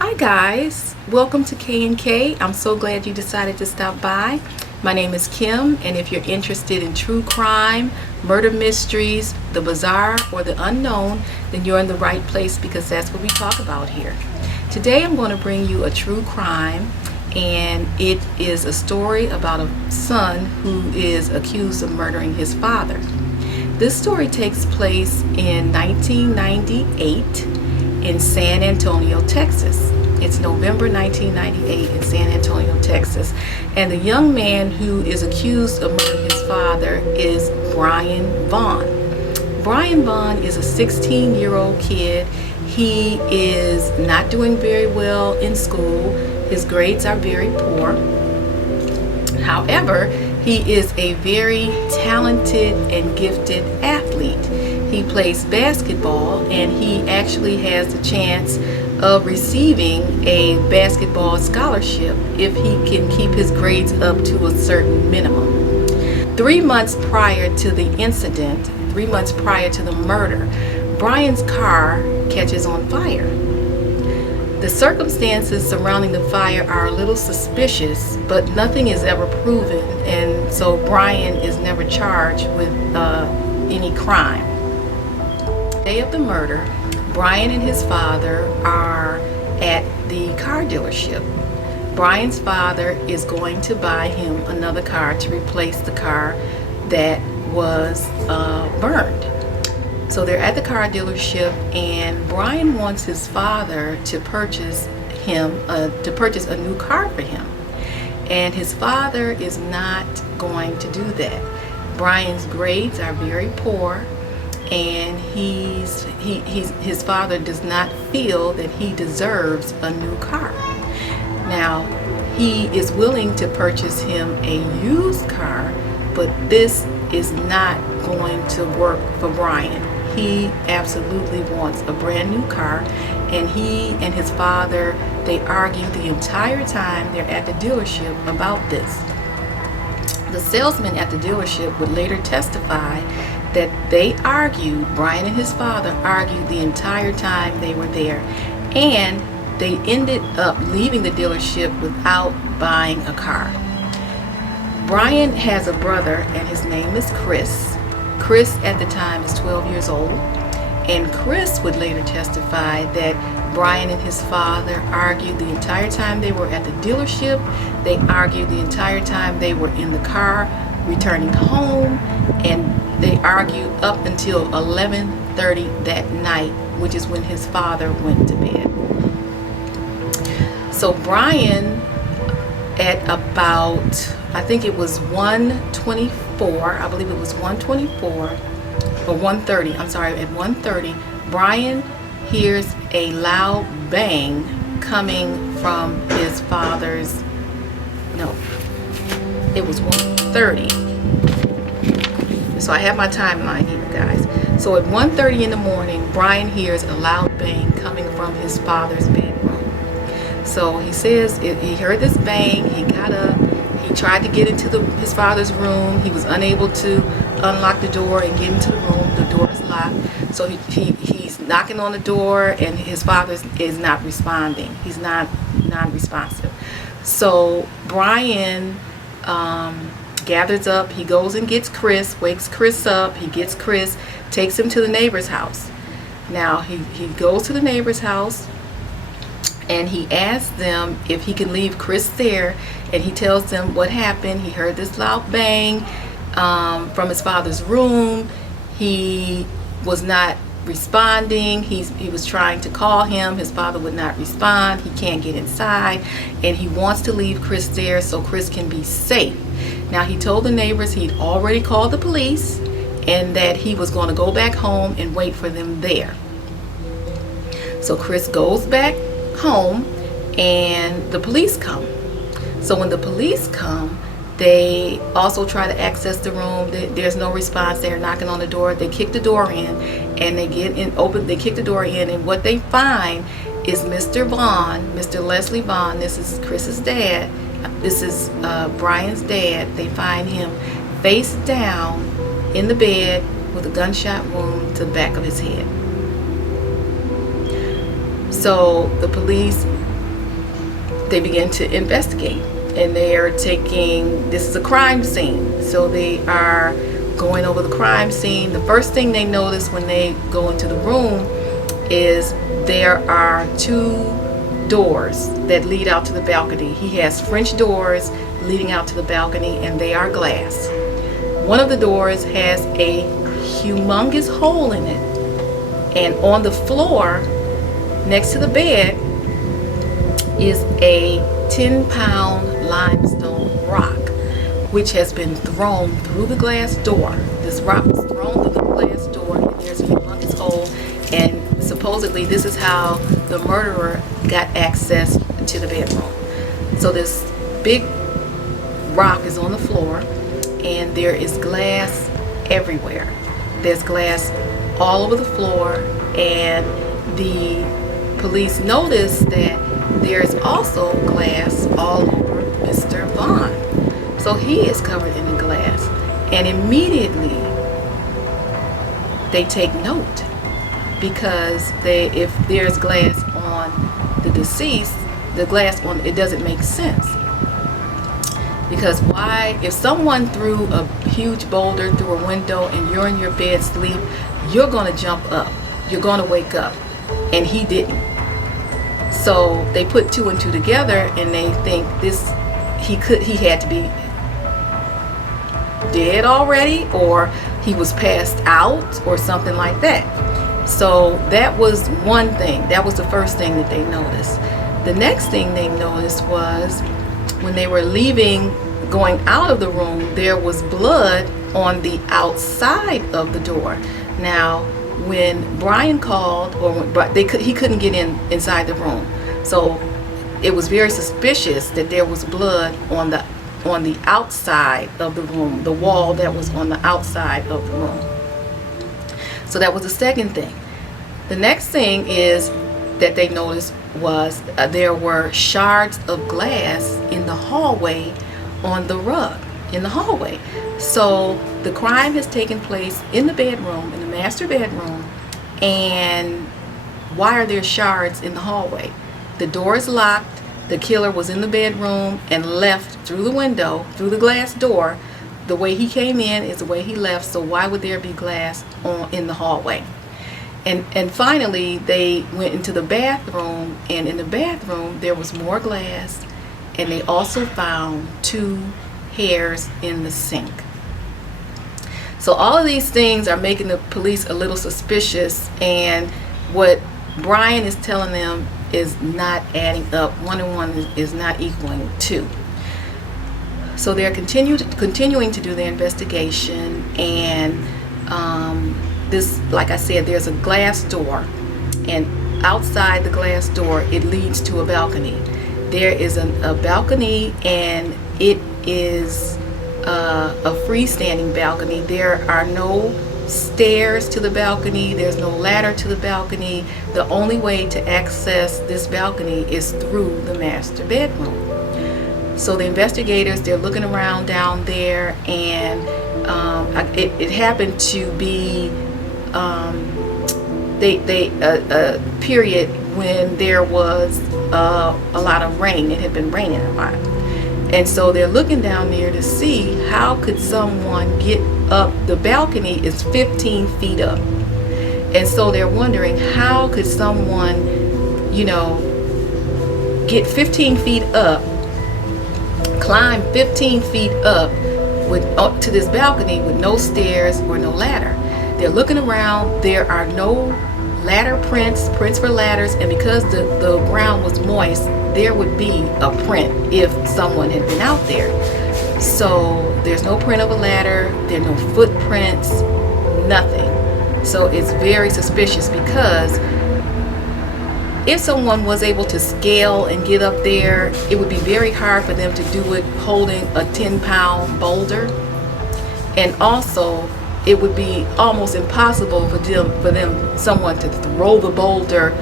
Hi guys, welcome to K&K. I'm so glad you decided to stop by. My name is Kim, and if you're interested in true crime, murder mysteries, the bizarre, or the unknown, then you're in the right place because that's what we talk about here. Today I'm going to bring you a true crime, and it is a story about a son who is accused of murdering his father. This story takes place in 1998 in San Antonio, Texas. It's November 1998 in San Antonio, Texas. And the young man who is accused of murdering his father is Brian Vaughn. Brian Vaughn is a 16-year-old kid. He is not doing very well in school. His grades are very poor. However, he is a very talented and gifted athlete. He plays basketball, and he actually has the chance of receiving a basketball scholarship if he can keep his grades up to a certain minimum. 3 months prior to the incident, 3 months prior to the murder, Brian's car catches on fire. The circumstances surrounding the fire are a little suspicious, but nothing is ever proven, and so Brian is never charged with any crime. Day of the murder, Brian and his father are at the car dealership. Brian's father is going to buy him another car to replace the car that was burned. So they're at the car dealership, and Brian wants his father to purchase a new car for him, and his father is not going to do that. Brian's grades are very poor, and his father does not feel that he deserves a new car. Now, he is willing to purchase him a used car, but this is not going to work for Brian. He absolutely wants a brand new car, and he and his father, they argue the entire time they're at the dealership about this. The salesman at the dealership would later testify that Brian and his father argued the entire time they were there, and they ended up leaving the dealership without buying a car. Brian has a brother, and his name is Chris. Chris at the time is 12 years old, and Chris would later testify that Brian and his father argued the entire time they were at the dealership. They argued the entire time they were in the car returning home, and they argued up until 11:30 that night, which is when his father went to bed. So Brian, at about, I think it was 1:24, I believe it was 1:24 or 1:30, I'm sorry, at 1:30, Brian hears a loud bang coming from his father's, no, it was 1:30. So I have my timeline here, guys. So at 1:30 in the morning, Brian hears a loud bang coming from his father's bedroom. So he says he heard this bang. He got up. He tried to get into his father's room. He was unable to unlock the door and get into the room. The door is locked. So he's knocking on the door, and his father is not responding. He's not non-responsive. So Brian gathers up. He goes and gets Chris, wakes Chris up. He gets Chris, takes him to the neighbor's house. Now he goes to the neighbor's house, and he asks them if he can leave Chris there, and he tells them what happened. He heard this loud bang from his father's room. He was not responding. He was trying to call him. His father would not respond. He can't get inside, and he wants to leave Chris there so Chris can be safe. Now, he told the neighbors he'd already called the police, and that he was going to go back home and wait for them there. So Chris goes back home, and the police come. So when the police come, they also try to access the room. There's no response. They're knocking on the door. They kick the door in, and they kick the door in, and what they find is Mr. Vaughn, Mr. Leslie Vaughn. This is Chris's dad. This is Brian's dad. They find him face down in the bed with a gunshot wound to the back of his head. So the police they begin to investigate, and they are taking, this is a crime scene, so they are going over the crime scene. The first thing they notice when they go into the room is there are 2 doors that lead out to the balcony. He has French doors leading out to the balcony, and they are glass. One of the doors has a humongous hole in it, and on the floor next to the bed is a 10-pound limestone rock, which has been thrown through the glass door. This rock was thrown through the glass door, and there's a humongous hole, and supposedly this is how the murderer got access to the bedroom. So this big rock is on the floor, and there is glass everywhere. There's glass all over the floor, and the police notice that there's also glass all over Mr. Vaughn. So he is covered in the glass, and immediately they take note, because if there's glass on the deceased, the glass on it doesn't make sense. Because why, if someone threw a huge boulder through a window and you're in your bed sleep, you're going to jump up, you're going to wake up, and he didn't. So they put 2 and 2 together, and they think he had to be dead already, or he was passed out or something like that. So that was one thing. That was the first thing that they noticed. The next thing they noticed was when they were leaving, going out of the room, there was blood on the outside of the door. Now, when Brian called, he couldn't get inside the room, so it was very suspicious that there was blood on the outside of the room, the wall that was on the outside of the room. So that was the second thing. The next thing is that they noticed was there were shards of glass in the hallway on the rug in the hallway. So the crime has taken place in the bedroom, in the master bedroom, and why are there shards in the hallway? The door is locked, the killer was in the bedroom and left through the window, through the glass door. The way he came in is the way he left, so why would there be glass in the hallway? And finally, they went into the bathroom, and in the bathroom there was more glass, and they also found 2 hairs in the sink. So all of these things are making the police a little suspicious, and what Brian is telling them is not adding up. 1 and 1 is not equaling 2. So they're continuing to do their investigation, and this, like I said, there's a glass door, and outside the glass door it leads to a balcony. There is a balcony, and it is a freestanding balcony. There are no stairs to the balcony, there's no ladder to the balcony. The only way to access this balcony is through the master bedroom. So the investigators, they're looking around down there, and it happened to be a period when there was a lot of rain. It had been raining a lot, and so they're looking down there to see how could someone get up. The balcony is 15 feet up, and so they're wondering how could someone, get 15 feet up, climb 15 feet up to this balcony with no stairs or no ladder. They're looking around, there are no ladder prints for ladders, and because the ground was moist, there would be a print if someone had been out there. So there's no print of a ladder, there are no footprints, nothing. So it's very suspicious, because if someone was able to scale and get up there, it would be very hard for them to do it holding a 10-pound boulder, and also it would be almost impossible for someone to throw the boulder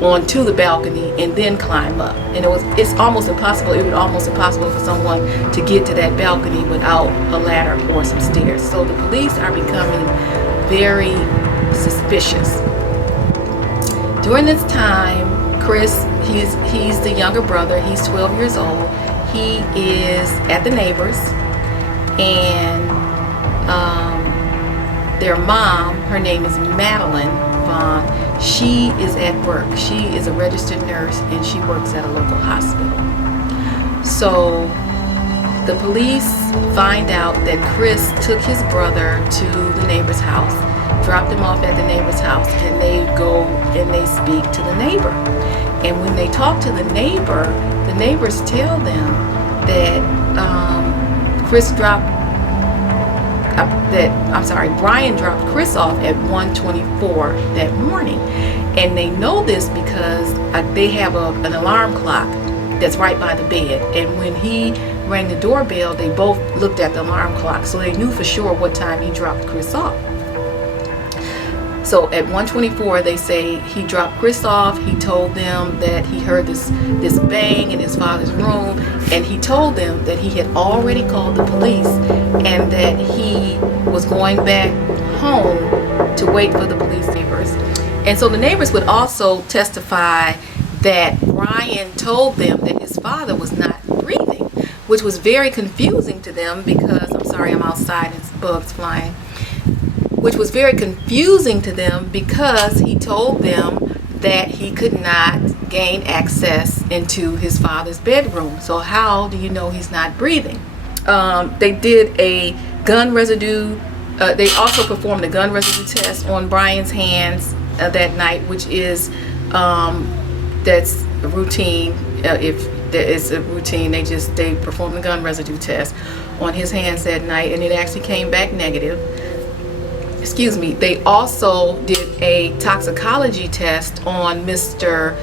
onto the balcony and then climb up. And it's almost impossible. It would almost impossible for someone to get to that balcony without a ladder or some stairs. So the police are becoming very suspicious. During this time, Chris, he's the younger brother. He's 12 years old. He is at the neighbors, and their mom, her name is Madeline Vaughn. She is at work. She is a registered nurse, and she works at a local hospital. So the police find out that Chris took his brother to the neighbor's house, dropped him off at the neighbor's house, and they go and they speak to the neighbor. And when they talk to the neighbors tell them that Brian dropped Chris off at 1:24 that morning. And they know this because they have an alarm clock that's right by the bed. And when he rang the doorbell, they both looked at the alarm clock, so they knew for sure what time he dropped Chris off. So at 1:24, they say he dropped Chris off. He told them that he heard this bang in his father's room, and he told them that he had already called the police and that he was going back home to wait for the police neighbors. And so the neighbors would also testify that Brian told them that his father was not breathing, which was very confusing to them because, I'm sorry, I'm outside, it's bugs flying, which was very confusing to them because he told them that he could not gain access into his father's bedroom. So how do you know he's not breathing? They did a gun residue, they also performed a gun residue test on Brian's hands that night, which is, that's routine. If there is a routine, they performed the gun residue test on his hands that night, and it actually came back negative. Excuse me. They also did a toxicology test on Mr.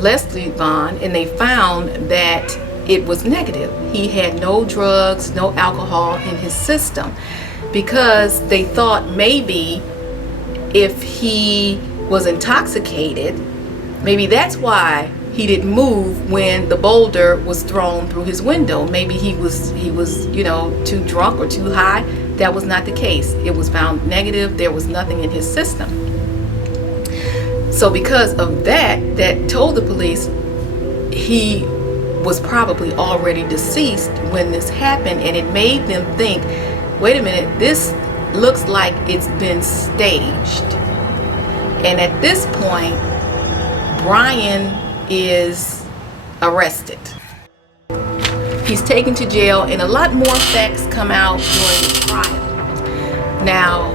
Leslie Vaughn, and they found that it was negative. He had no drugs, no alcohol in his system, because they thought maybe if he was intoxicated, maybe that's why he didn't move when the boulder was thrown through his window. Maybe he was too drunk or too high. That was not the case. It was found negative. There was nothing in his system. So because of that told the police he was probably already deceased when this happened, and it made them think, wait a minute, this looks like it's been staged. And at this point, Brian is arrested. He's taken to jail, and a lot more facts come out during the trial. Now,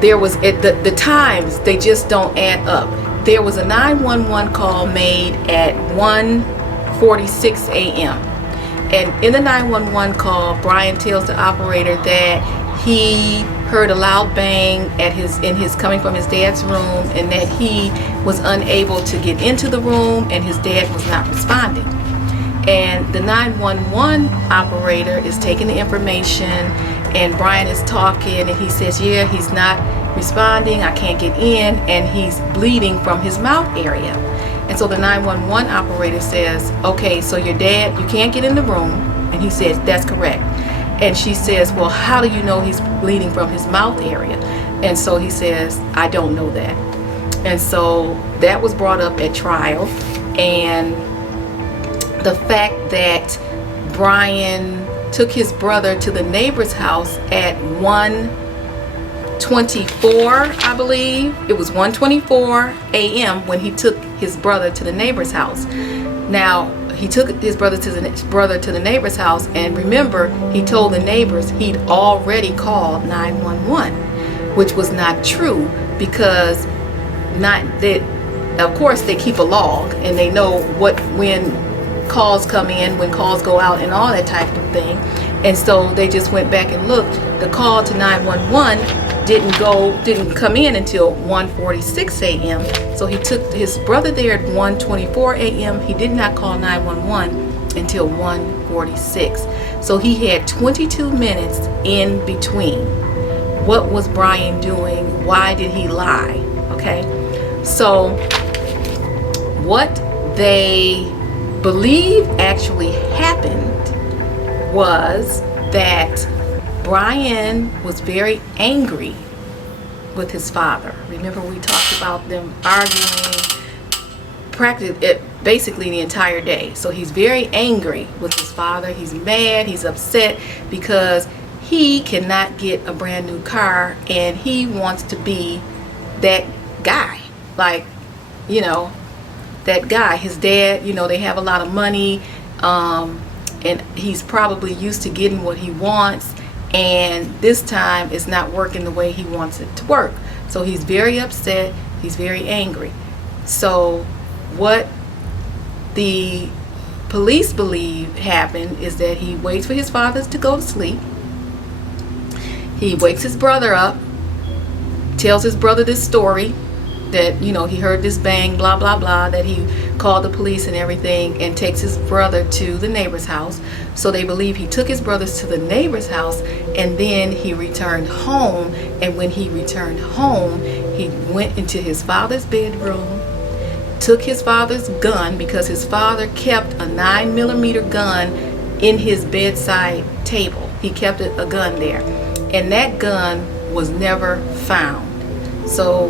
there was the times, they just don't add up. There was a 911 call made at 1:46 a.m. And in the 911 call, Brian tells the operator that he heard a loud bang coming from his dad's room, and that he was unable to get into the room, and his dad was not responding. And the 911 operator is taking the information, and Brian is talking, and he says, yeah, he's not responding, I can't get in, and he's bleeding from his mouth area. And so the 911 operator says, okay, so your dad, you can't get in the room? And he says, that's correct. And she says, well, how do you know he's bleeding from his mouth area? And so he says, I don't know that. And so that was brought up at trial. And the fact that Brian took his brother to the neighbor's house at 1:24, I believe. It was 1:24 a.m. when he took his brother to the neighbor's house. Now, he took his brother to the neighbor's house, and remember, he told the neighbors he'd already called 911, which was not true, because of course they keep a log and they know when calls come in, when calls go out, and all that type of thing. And so they just went back and looked. The call to 911 didn't come in until 1:46 a.m. So he took his brother there at 1:24 a.m. He did not call 911 until 1:46. So he had 22 minutes in between. What was Brian doing? Why did he lie? Okay, so what they believe actually happened was that Brian was very angry with his father. Remember, we talked about them arguing practically basically the entire day. So he's very angry with his father. He's mad, he's upset because he cannot get a brand new car, and he wants to be that guy. Like, you know, that guy. His dad, you know, they have a lot of money, and he's probably used to getting what he wants, and this time it's not working the way he wants it to work. So he's very upset, he's very angry. So what the police believe happened is that he waits for his father to go to sleep. He wakes his brother up, tells his brother this story, that, you know, he heard this bang, blah, blah, blah, that he called the police and everything, and takes his brother to the neighbor's house. So they believe he took his brothers to the neighbor's house, and then he returned home. And when he returned home, he went into his father's bedroom, took his father's gun, because his father kept a 9mm gun in his bedside table. He kept a gun there, and that gun was never found. So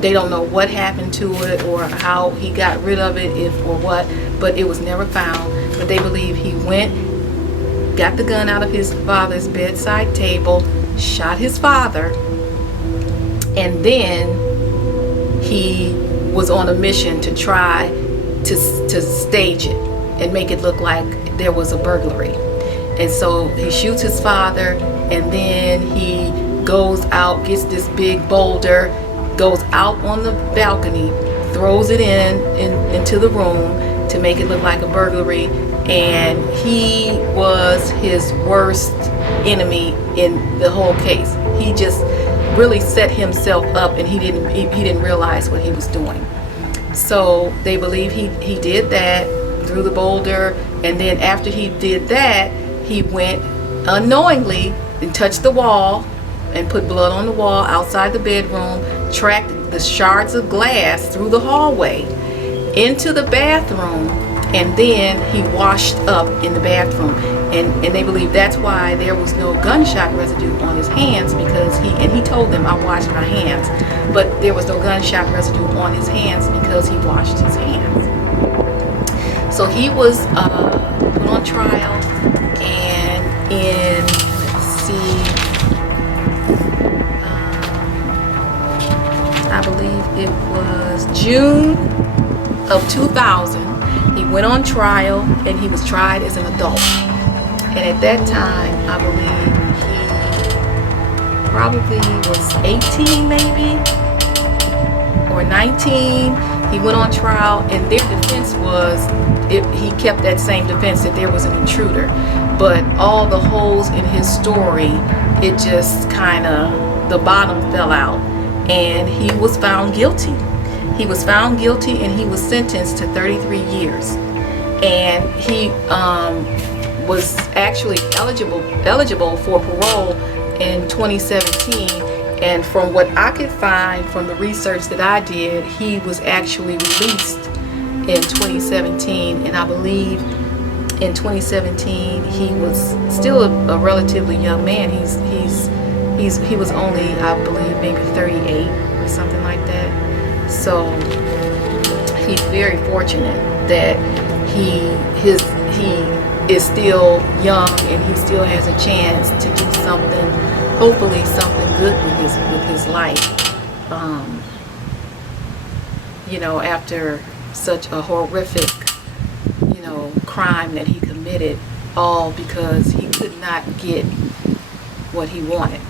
they don't know what happened to it or how he got rid of it, if or what, but it was never found. But they believe he went, got the gun out of his father's bedside table, shot his father, and then he was on a mission to try to stage it and make it look like there was a burglary. And so he shoots his father, and then he goes out, gets this big boulder, goes out on the balcony, throws it into the room to make it look like a burglary. And he was his worst enemy in the whole case. He just really set himself up, and he didn't realize what he was doing. So they believe he did that, threw the boulder, and then after he did that, he went unknowingly and touched the wall and put blood on the wall outside the bedroom, tracked the shards of glass through the hallway into the bathroom, and then he washed up in the bathroom. And they believe that's why there was no gunshot residue on his hands, because he told them, I washed my hands, but there was no gunshot residue on his hands because he washed his hands. So he was put on trial, and in, let's see, I believe it was June of 2000, he went on trial, and he was tried as an adult. And at that time, I believe he probably was 18 maybe, or 19. He went on trial, and their defense was, he kept that same defense, that there was an intruder. But all the holes in his story, it just kind of, the bottom fell out. And he was found guilty. He was found guilty, and he was sentenced to 33 years. And he was actually eligible for parole in 2017. And from what I could find from the research that I did, he was actually released in 2017. And I believe in 2017 he was still a relatively young man. He was only, I believe, maybe 38 or something like that. So he's very fortunate that he is still young, and he still has a chance to do something, hopefully something good with his life. You know, after such a horrific, you know, crime that he committed, all because he could not get what he wanted.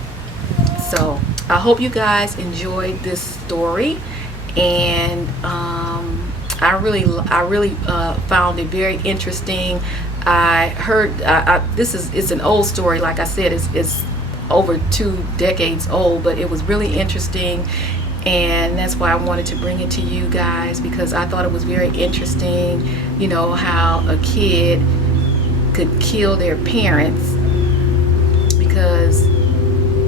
So I hope you guys enjoyed this story, and I really found it very interesting. I heard it's an old story, like I said, it's over 2 decades old, but it was really interesting, and that's why I wanted to bring it to you guys, because I thought it was very interesting, you know, how a kid could kill their parents because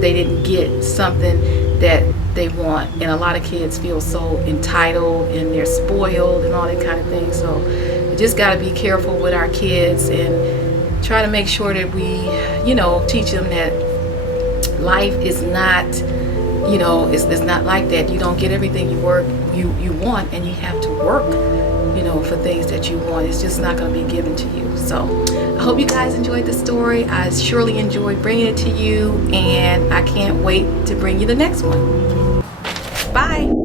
they didn't get something that they want. And a lot of kids feel so entitled, and they're spoiled and all that kind of thing. So we just got to be careful with our kids and try to make sure that we, you know, teach them that life is not, it's not like that. You don't get everything you want, and you have to work for things that you want. It's just not going to be given to you. So I hope you guys enjoyed the story. I surely enjoyed bringing it to you, and I can't wait to bring you the next one. Bye.